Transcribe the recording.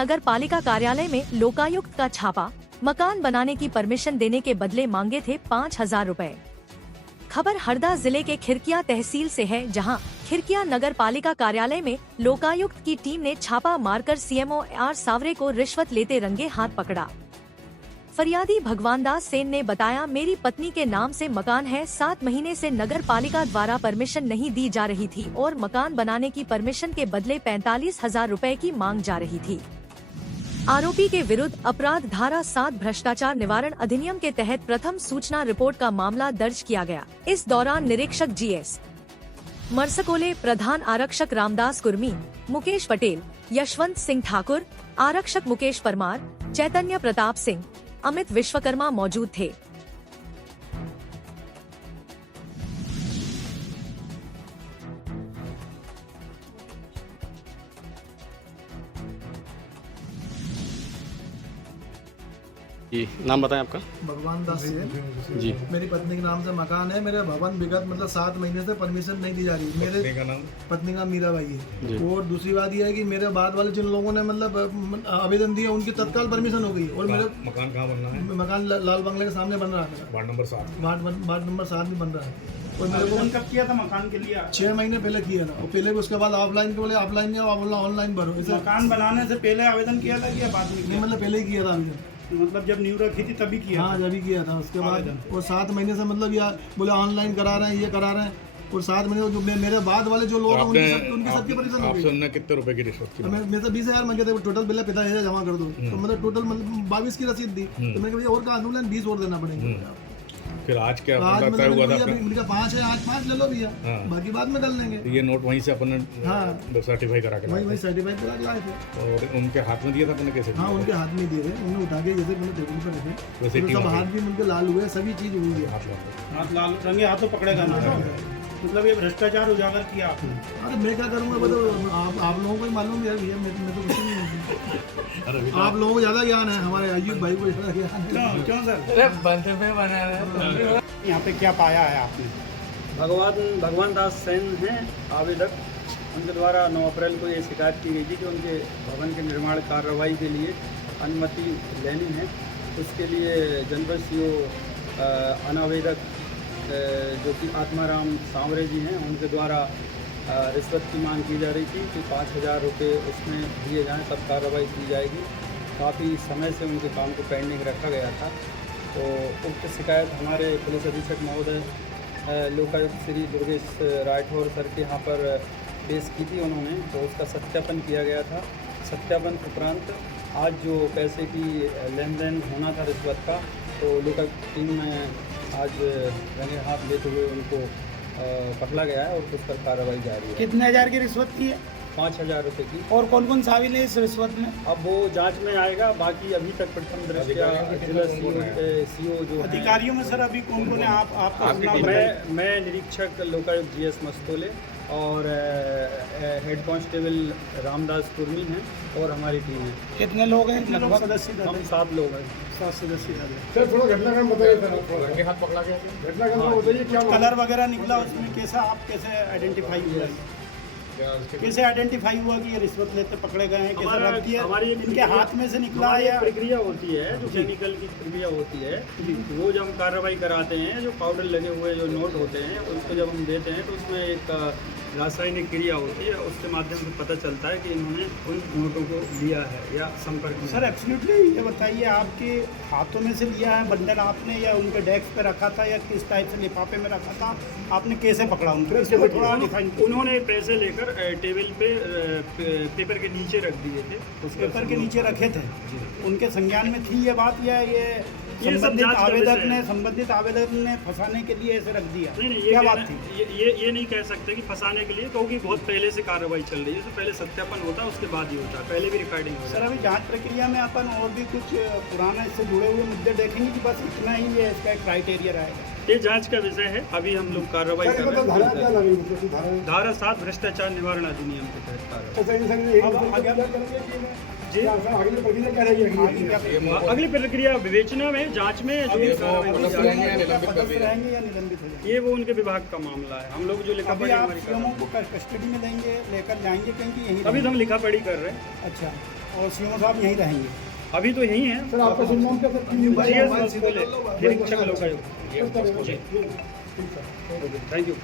नगर पालिका कार्यालय में लोकायुक्त का छापा, मकान बनाने की परमिशन देने के बदले मांगे थे 5,000 रुपए। खबर हरदा जिले के खिरकिया तहसील से है, जहां खिरकिया नगर पालिका कार्यालय में लोकायुक्त की टीम ने छापा मारकर सीएमओ आर सावरे को रिश्वत लेते रंगे हाथ पकड़ा। फरियादी भगवान दास सेन ने बताया, मेरी पत्नी के नाम से मकान है, 7 महीने से नगर पालिका द्वारा परमिशन नहीं दी जा रही थी और मकान बनाने की परमिशन के बदले 45,000 रुपए की मांग जा रही थी। आरोपी के विरुद्ध अपराध धारा 7 भ्रष्टाचार निवारण अधिनियम के तहत प्रथम सूचना रिपोर्ट का मामला दर्ज किया गया। इस दौरान निरीक्षक GS मरसकोले, प्रधान आरक्षक रामदास कुर्मी, मुकेश पटेल, यशवंत सिंह ठाकुर, आरक्षक मुकेश परमार, चैतन्य प्रताप सिंह, अमित विश्वकर्मा मौजूद थे। जी, नाम बताएं आपका। भगवान दास सेन जी, मेरी पत्नी के नाम से मकान है। मेरे भवन विगत मतलब 7 महीने से परमिशन नहीं दी जा रही। मेरे पत्नी का मीराबाई है। और दूसरी बात यह है कि मेरे बाद वाले जिन लोगों ने मतलब आवेदन दिया उनकी तत्काल परमिशन हो गई। और मेरे मकान कहाँ बनना है? मकान लाल बंगले के सामने बन रहा है। वार्ड नंबर 7 वार्ड नंबर 7 में बन रहा है। और मेरे को कब किया था मकान के लिए? 6 महीने पहले किया था। और पहले भी उसके बाद ऑफलाइन के बोले ऑफलाइन या ऑनलाइन भरो। मकान बनाने से पहले आवेदन किया था कि बाद में? नहीं, मतलब पहले ही किया था आवेदन। मतलब जब न्यू रखी थी तभी किया? हाँ, जब ही किया था। उसके बाद और 7 महीने से मतलब या बोले ऑनलाइन करा रहे हैं, ये करा रहे हैं। और 7 महीने जो मेरे बाद वाले जो लोग हैं उनकी सबकी परमिशन हो गई। आपसे कितने रुपए की रिश्वत की? मैं तो 20,000 मांगे थे। टोटल पहले 50,000 जमा कर दो। तो मतलब टोटल मतलब 22 की रसीद दी। तो मैंने कहा और का अनुमान 20 और देना पड़ेगा। फिर आज क्या आज तय हुआ था? मतलब 5 है, आज 5 ले लो भैया, बाकी बाद में कर लेंगे। ये नोट वहीं से अपन हाँ, सर्टिफाई करा के वही सर्टिफाइड करा के लाए थे। और उनके हाथ में दिया था अपने? कैसे? हाँ, उनके हाथ में दिए थे। उन्होंने उठा के जैसे मैंने टेबल पर रखे, वैसे सब हाथ भी उनके लाल हुए, सभी चीज हुई है। हाथ लाल रंगे हाथों पकड़ेगा ना। मतलब ये भ्रष्टाचार उजागर किया आपने? अरे मैं क्या करूँगा, बताओ आप लोगों को ही मालूम है भैया। मैं तो कुछ नहीं हूँ। आप लोगों को ज्यादा ज्ञान है, हमारे अयुब भाई को ज्यादा ज्ञान है। क्यों सर? यहाँ पे क्या पाया है आपने? भगवान दास सेन हैं आवेदक। उनके द्वारा 9 अप्रैल को ये शिकायत की गई थी कि उनके भवन के निर्माण कार्रवाई के लिए अनुमति लेनी है। उसके लिए जनपद CO अनावेदक जो कि आत्माराम सांवरे जी हैं, उनके द्वारा रिश्वत की मांग की जा रही थी कि 5,000 रुपये उसमें दिए जाएं, तब कार्रवाई की जाएगी। काफ़ी समय से उनके काम को पेंडिंग रखा गया था। तो उक्त शिकायत हमारे पुलिस अधीक्षक महोदय लोकायुक्त श्री दुर्गेश राठौर सर के यहाँ पर पेश की थी उन्होंने। तो उसका सत्यापन किया गया था। सत्यापन उपरांत आज जो पैसे की लेन देन होना था रिश्वत का, तो लोकायुक्त टीम में आज रंगे हाथ लेते हुए उनको पकड़ा गया है और उस पर कार्रवाई जारी है। कितने हजार की रिश्वत की है? 5,000 रुपये की। और कौन कौन शामिल है इस रिश्वत में? अब वो जांच में आएगा। बाकी अभी तक प्रथम दृष्टया जिला CO जो अधिकारियों में सर अभी कौन कौन है? आपका नाम? मैं निरीक्षक लोकायुक्त GS मस्तोले और हेड कांस्टेबल रामदास कुर्मी हैं और हमारी टीम है। कितने लोग हैं? कितने लोग सदस्य? हम 7 लोग हैं। 7 सदस्य। सर थोड़ा घटनाक्रम बताइए सर। रंगे हाथ पकड़ा गया घटनाक्रम बताइए, क्या कलर वगैरह निकला उसमें? कैसा आप कैसे आइडेंटिफाई हुआ? कैसे आइडेंटिफाई हुआ कि ये रिश्वत लेते पकड़े गए हैं? कैसे रख दिया? इनके हाथ में से निकला है? प्रक्रिया होती है जो केमिकल की प्रक्रिया होती है। रोज हम कार्रवाई कराते हैं। जो पाउडर लगे हुए जो नोट होते हैं उनको जब हम देते हैं तो उसमें एक रासायनिक क्रिया होती है। उसके माध्यम से पता चलता है कि इन्होंने उन नोटों को लिया है या संपर्क में। सर एब्सोल्युटली ये बताइए, आपके हाथों में से लिया है बंडल आपने या उनके डेस्क पे रखा था या किस टाइप से लिफाफे में रखा था? आपने कैसे पकड़ा उनको? थोड़ा डिफाइन। उन्होंने पैसे लेकर टेबल पे पेपर के नीचे रख दिए थे। उस पेपर के नीचे रखे थे। उनके संज्ञान में थी ये बात या ये संबंधित आवेदक ने फंसाने के लिए ऐसे रख दिया? नहीं, क्या बात थी? ये नहीं कह सकते कि फंसाने के लिए, क्योंकि बहुत पहले से कार्रवाई चल रही है। तो पहले सत्यापन होता है, उसके बाद ही होता है। पहले भी रिकॉर्डिंग होता है। सर अभी जांच प्रक्रिया में अपन और भी कुछ पुराना इससे जुड़े हुए मुद्दे देखेंगे कि बस इतना ही ये इसका क्राइटेरिया रहेगा? ये जांच का विषय है। अभी हम लोग कार्रवाई कर रहे हैं। धारा 7 भ्रष्टाचार निवारण अधिनियम के तहत जी अगली प्रक्रिया विवेचना में, जांच में ये वो उनके विभाग का मामला है। हम लोग जो लिखा पढ़ी को कस्टडी में लेंगे, लेकर जाएंगे कहीं? यही अभी तो हम लिखा पढ़ी कर रहे हैं। अच्छा, और सीएम साहब यहीं रहेंगे। अभी तो यही है। सर आपका शुभ नाम क्या सर? निरीक्षक लोकायुक्त। Thank you.